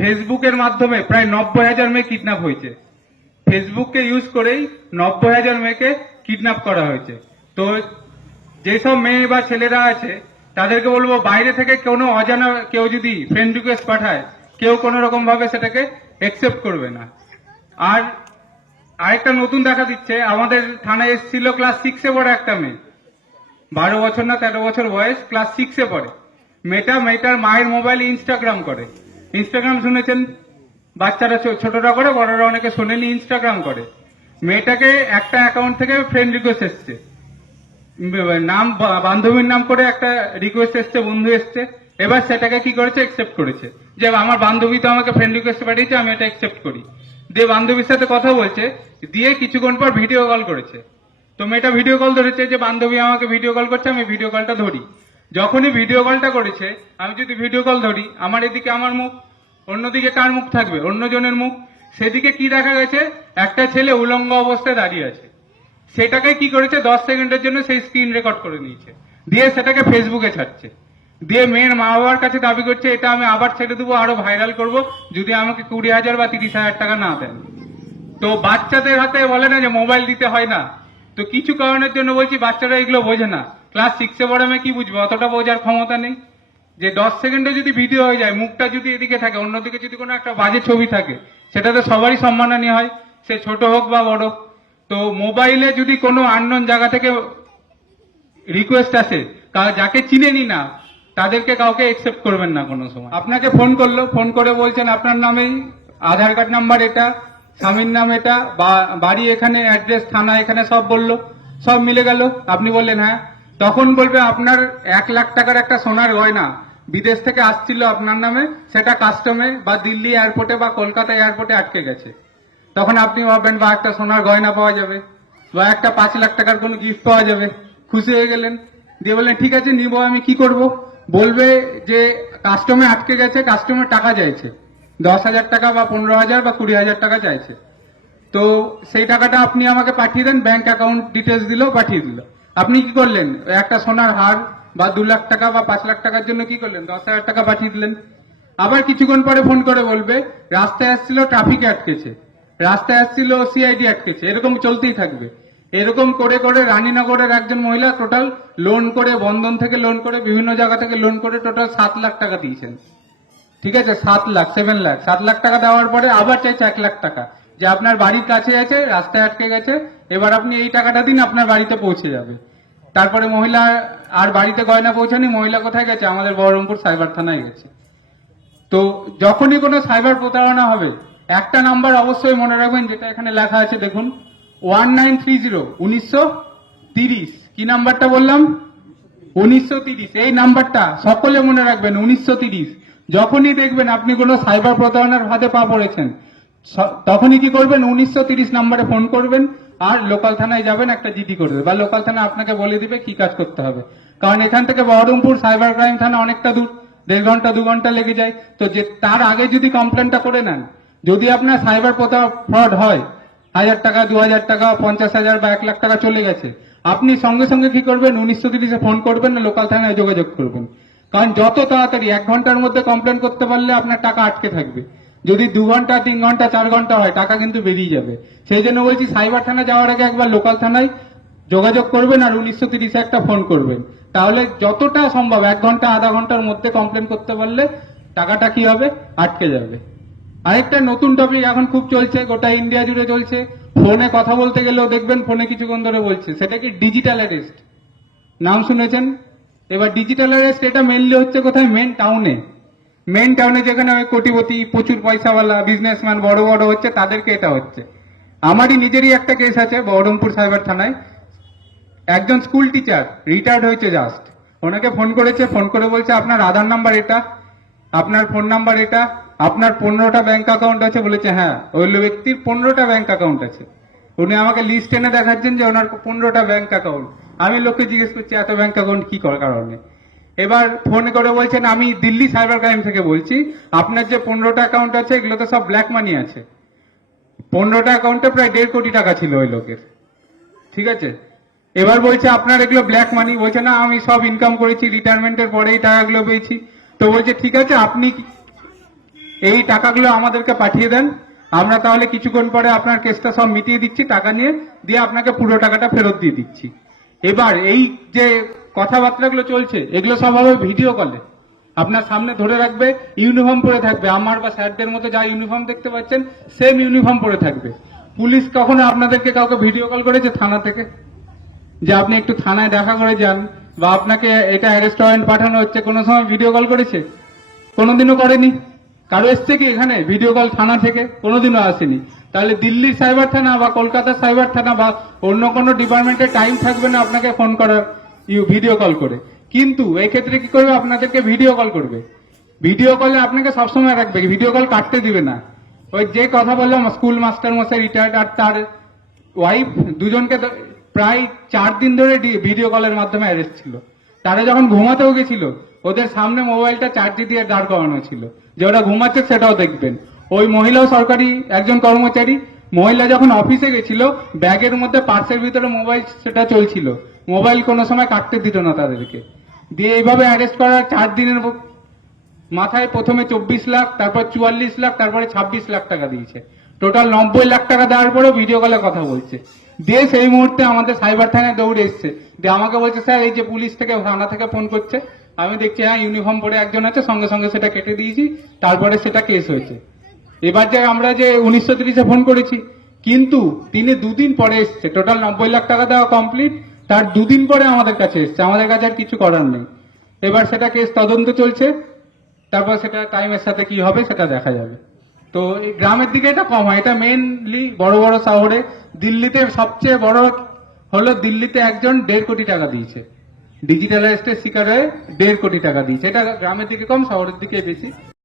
ফেসবুকের মাধ্যমে প্রায় 90,000 মেয়ে কিডন্যাপ হয়েছে। ফেসবুককে ইউজ করেই 90,000 মেয়েকে কিডন্যাপ করা হয়েছে। তো যেসব মেয়ে বা ছেলেরা আছে তাদেরকে বলবো, বাইরে থেকে কোনো অজানা কেউ যদি ফ্রেন্ড রিকোয়েস্ট পাঠায়, কেউ কোনো রকম ভাবে সেটাকে একসেপ্ট করবে না। আর আরেকটা নতুন দেখা দিচ্ছে, আমাদের থানায় এসেছিল ক্লাস 6-এ পড়ে একটা মেয়ে, 12 বছর না 13 বছর বয়স, ক্লাস 6-এ পড়ে। মেয়েটার মায়ের মোবাইলে ইনস্টাগ্রাম করে। ইনস্টাগ্রাম শুনেছেন, বাচ্চারা ছোটরা করে, বড়রা অনেকে শোনেনি, ইনস্টাগ্রাম করে। মেয়েটাকে একটা অ্যাকাউন্ট থেকে ফ্রেন্ড রিকোয়েস্ট এসছে, নাম বান্ধবীর নাম করে একটা রিকোয়েস্ট এসছে, বন্ধু এসছে। এবার সেটাকে কি করেছে, একসেপ্ট করেছে, যে আমার বান্ধবী তো আমাকে ফ্রেন্ড রিকোয়েস্ট পাঠিয়েছে, আমি এটা একসেপ্ট করি। দিয়ে বান্ধবীর সাথে কথা বলছে, দিয়ে কিছুক্ষণ পর ভিডিও কল করেছে। তো মেয়েটা ভিডিও কল ধরেছে, যে বান্ধবী আমাকে ভিডিও কল করছে, আমি ভিডিও কলটা ধরি। যখনই ভিডিও কলটা করেছে, আমি যদি ভিডিও কল ধরি, আমার এদিকে আমার মুখ, অন্যদিকে কার মুখ থাকবে, অন্যজনের মুখ। সেদিকে কি দেখা গেছে, একটা ছেলে উলঙ্গ অবস্থায় দাঁড়িয়ে আছে। সেটাকে কি করেছে, 10 সেকেন্ডের জন্য সেই স্ক্রিন রেকর্ড করে নিয়েছে, দিয়ে সেটাকে ফেসবুকে ছাড়ছে। দিয়ে মেয়ের মা বাবার কাছে দাবি করছে, এটা আমি আবার ছেড়ে দেবো, আরো ভাইরাল করব, যদি আমাকে 20,000 বা 30,000 টাকা না দেন। তো বাচ্চাদের হাতে বলে না যে মোবাইল দিতে হয় না, তো কিছু কারণের জন্য বলছি বাচ্চারা এগুলো বোঝে না। ক্লাস 6-এ পড়ে মেয়ে কি বুঝবে, অতটা বোঝার ক্ষমতা নেই। যে 10 সেকেন্ডে যদি ভিডিও হয়ে যায়, মুখটা যদি এদিকে থাকে, অন্যদিকে যদি কোনো একটা বাজে ছবি থাকে, সেটা তো সবারই সম্মানহানি হয়, সে ছোট হোক বা বড়। তো মোবাইলে যদি কোনো আননোন জায়গা থেকে রিকোয়েস্ট আসে, যাকে চিনেনি না, তাদেরকে কাউকে একসেপ্ট করবেন না কোনো সময়। আপনাকে ফোন করলো, ফোন করে বলছেন আপনার নামেই আধার কার্ড নাম্বার এটা, স্বামীর নাম এটা, বাড়ি এখানে, অ্যাড্রেস থানা এখানে, সব বললো, সব মিলে গেল। আপনি বললেন হ্যাঁ। তখন বলবে আপনার 1 লাখ টাকার একটা সোনার গয়না বিদেশ থেকে আসছিল আপনার নামে, সেটা কাস্টমে বা দিল্লি এয়ারপোর্টে বা কলকাতা এয়ারপোর্টে আটকে গেছে। তখন আপনি ভাববেন বা একটা সোনার গয়না পাওয়া যাবে, বা একটা 5 লাখ টাকার কোনো গিফট পাওয়া যাবে, খুশি হয়ে গেলেন। দিয়ে বললেন ঠিক আছে নিবো, আমি কি করব? বলবে যে কাস্টমে আটকে গেছে, কাস্টমের টাকা চাইছে, 10,000 টাকা বা 15,000 বা 20,000 টাকা চাইছে। তো সেই টাকাটা আপনি আমাকে পাঠিয়ে দেন, ব্যাংক অ্যাকাউন্ট ডিটেলস দিল, পাঠিয়ে দিল। আপনি কি করলেন, একটা সোনার হার বা 2 লাখ টাকা বা 5 লাখ টাকার জন্য কি করলেন, 10,000 টাকা পাঠিয়ে দিলেন। আবার কিছুক্ষণ পরে ফোন করে বলবে রাস্তায় আসছিল, ট্রাফিকে আটকেছে, রাস্তায় আসছিল, সিআইডি আটকেছে, এরকম চলতেই থাকবে। এরকম করে করে রানীনগরের একজন মহিলা টোটাল লোন করে, বন্ধন থেকে লোন করে, বিভিন্ন জায়গা থেকে লোন করে টোটাল 7 লাখ টাকা দিয়েছেন। ঠিক আছে, 7 লাখ, 7 লাখ, 7 লাখ টাকা দেওয়ার পরে আবার চাইছে 1 লাখ টাকা, যে আপনার বাড়ির কাছে আছে, রাস্তায় আটকে গেছে, এবার আপনি এই টাকাটা দিন, আপনার বাড়িতে পৌঁছে যাবে। তারপরে মহিলা আর বাড়িতে গয়না পৌঁছানি, মহিলা কোথায় গেছে, আমাদের বহরমপুর সাইবার থানায় গেছে। তো যখনই কোনো সাইবার প্রতারণা হবে, একটা নাম্বার অবশ্যই মনে রাখবেন, যেটা এখানে লেখা আছে দেখুন, 1930, 1930। কি নাম্বারটা বললাম, 1930। এই নাম্বারটা সকলে মনে রাখবেন, 1930। যখনই দেখবেন আপনি কোনো সাইবার প্রতারণার ফাঁদে পা পড়েছেন, তখনই কি করবেন, 1930 নাম্বারে ফোন করবেন, আর লোকাল থানায় যাবেন, একটা জিডি করবে, বা লোকাল থানা আপনাকে বলে দিবে কি কাজ করতে হবে। কারণ এখান থেকে বহরমপুর সাইবার ক্রাইম থানা অনেকটা দূর, 1.5 ঘন্টা 2 ঘন্টা লেগে যায়। তো যে তার আগে যদি কমপ্লেনটা করে নেন, যদি আপনার সাইবার ফ্রড হয়, 1,000 টাকা, 2,000 টাকা, 50,000 বা 1 লাখ টাকা চলে গেছে, আপনি সঙ্গে সঙ্গে কি করবেন, 1930-এ ফোন করবেন, না লোকাল থানায় যোগাযোগ করবেন। কারণ যত তাড়াতাড়ি 1 ঘন্টার মধ্যে কমপ্লেন করতে পারলে আপনার টাকা আটকে থাকবে। যদি 2 ঘন্টা, 3 ঘন্টা, 4 ঘন্টা হয়, টাকা কিন্তু বেরিয়ে যাবে। সেই জন্য বলছি সাইবার থানা যাওয়ার আগে একবার লোকাল থানায় যোগাযোগ করবেন, আর 1930-এ একটা ফোন করবেন। তাহলে যতটা সম্ভব 1 ঘন্টা, আধা ঘন্টার মধ্যে কমপ্লেন করতে পারলে টাকাটা কি হবে, আটকে যাবে। আরেকটা নতুন টপিক এখন খুব চলছে, গোটা ইন্ডিয়া জুড়ে চলছে, ফোনে কথা বলতে গেলেও দেখবেন ফোনে কিছুক্ষণ ধরে বলছে, সেটা কি ডিজিটাল অ্যারেস্ট। নাম শুনেছেন? এবার ডিজিটাল অ্যারেস্ট এটা মেনলি হচ্ছে কোথায়, মেন টাউনে যেখানে ওই কোটিপতি, প্রচুর পয়সাওয়ালা বিজনেসম্যান বড় বড় হচ্ছে, তাদেরকে এটা হচ্ছে। আমারই নিজেরই একটা কেস আছে বহরমপুর সাইবার থানায়। একজন স্কুল টিচার, রিটায়ার্ড হয়েছে জাস্ট, ওনাকে ফোন করেছে, ফোন করে বলছে আপনার আধার নাম্বার এটা, আপনার ফোন নাম্বার এটা, আপনার 15টা ব্যাংক অ্যাকাউন্ট আছে। বলেছে হ্যাঁ, ওই ব্যক্তির 15টা ব্যাংক অ্যাকাউন্ট আছে। উনি আমাকে লিস্ট এনে দেখাচ্ছেন যে ওনার 15টা ব্যাংক অ্যাকাউন্ট। আমি লোককে জিজ্ঞেস করছি এত ব্যাংক অ্যাকাউন্ট কি কারণে। এবার ফোন করে বলছেন আমি দিল্লি সাইবার ক্রাইম থেকে বলছি, আপনার যে 15টা অ্যাকাউন্ট আছে এগুলো তো সব ব্ল্যাক মানি আছে। 15টা অ্যাকাউন্টে প্রায় 1.5 কোটি টাকা ছিল ওই লোকের। ঠিক আছে, এবার বলছে আপনার এগুলো ব্ল্যাক মানি। বলছে না, আমি সব ইনকাম করেছি, রিটায়ারমেন্টের পরেই টাকাগুলো পেয়েছি। তো বলছে ঠিক আছে, আপনি এই টাকাগুলো আমাদেরকে পাঠিয়ে দেন, আমরা তাহলে কিছুক্ষণ পরে আপনার কেসটা সব মিটিয়ে দিচ্ছি, টাকা নিয়ে দিয়ে আপনাকে পুরো টাকাটা ফেরত দিয়ে দিচ্ছি। এবার এই যে কথাবার্তাগুলো চলছে এগুলো সব হবে ভিডিও কলে, আপনার সামনে ধরে রাখবে, ইউনিফর্ম পরে থাকবে, আমার বা স্যারদের মতো যা ইউনিফর্ম দেখতে পাচ্ছেন সেম ইউনিফর্ম পরে থাকবে। পুলিশ কখনো আপনাদেরকে কাউকে ভিডিও কল করেছে থানা থেকে যে আপনি একটু থানায় দেখা করে যান, বা আপনাকে এটা অ্যারেস্ট ওয়ারেন্ট পাঠানো হচ্ছে, কোনো সময় ভিডিও কল করেছে? কোনোদিনও করেনি। কারো এসছে কি এখানে ভিডিও কল থানা থেকে? কোনোদিনও আসেনি। তাহলে দিল্লির সাইবার থানা বা কলকাতার সাইবার থানা বা অন্য কোনো ডিপার্টমেন্টের টাইম থাকবে না আপনাকে ফোন করার ভিডিও কল করে, কিন্তু এই ক্ষেত্রে কি করবে? আপনাদেরকে ভিডিও কল করবে। ভিডিও কলে আপনাকে সবসময় রাখবে, ভিডিও কল কাটতে দিবে না। ওই যে কথা বললাম স্কুল মাস্টার মশাই রিটায়ার্ড আর তার ওয়াইফ দুজনকে প্রায় 4 দিন ধরে ভিডিও কলের মাধ্যমে অ্যারেস্ট ছিল। তারা যখন ঘুমাতেও গেছিল ওদের সামনে মোবাইলটা চার্জে দিয়ে দাঁড় করানো ছিল যে ওরা ঘুমাচ্ছে সেটাও দেখবেন। ওই মহিলাও সরকারি একজন কর্মচারী, মহিলা যখন অফিসে গেছিল ব্যাগের মধ্যে পার্সের ভিতরে মোবাইল সেটা চলছিল, মোবাইল কোনো সময় কাটতে দিত না তাদেরকে। দিয়ে এইভাবে অ্যারেস্ট করার 4 দিনের মাথায় প্রথমে 24 লাখ, তারপর 44 লাখ, তারপরে 26 লাখ টাকা দিয়েছে। টোটাল 90 লাখ টাকা দেওয়ার পরেও ভিডিও কলে কথা বলছে। দিয়ে সেই মুহূর্তে আমাদের সাইবার থানায় দৌড়ে এসছে, দিয়ে আমাকে বলছে স্যার এই যে পুলিশ থেকে থানা থেকে ফোন করছে। আমি দেখছি হ্যাঁ ইউনিফর্ম পরে একজন আছে, সঙ্গে সঙ্গে সেটা কেটে দিয়েছি, তারপরে সেটা কেস হয়েছে। এবার যে আমরা যে 1930-এ ফোন করেছি, কিন্তু তিনি 2 দিন পরে এসছে, টোটাল 90 লাখ টাকা দেওয়া কমপ্লিট, তার 2 দিন পরে আমাদের কাছে এসছে, আমাদের কাছে আর কিছু করার নেই। এবার সেটা কেস তদন্ত চলছে, তারপর সেটা টাইমের সাথে কি হবে সেটা দেখা যাবে। তো এই গ্রামের দিকে এটা কম হয়, এটা মেনলি বড় বড় শহরে। দিল্লিতে সবচেয়ে বড় হলো, দিল্লিতে একজন 1.5 কোটি টাকা দিয়েছে, ডিজিটাল অ্যারেস্টের শিকার হয়ে 1.5 কোটি টাকা দিয়েছে। এটা গ্রামের দিকে কম, শহরের দিকে বেশি।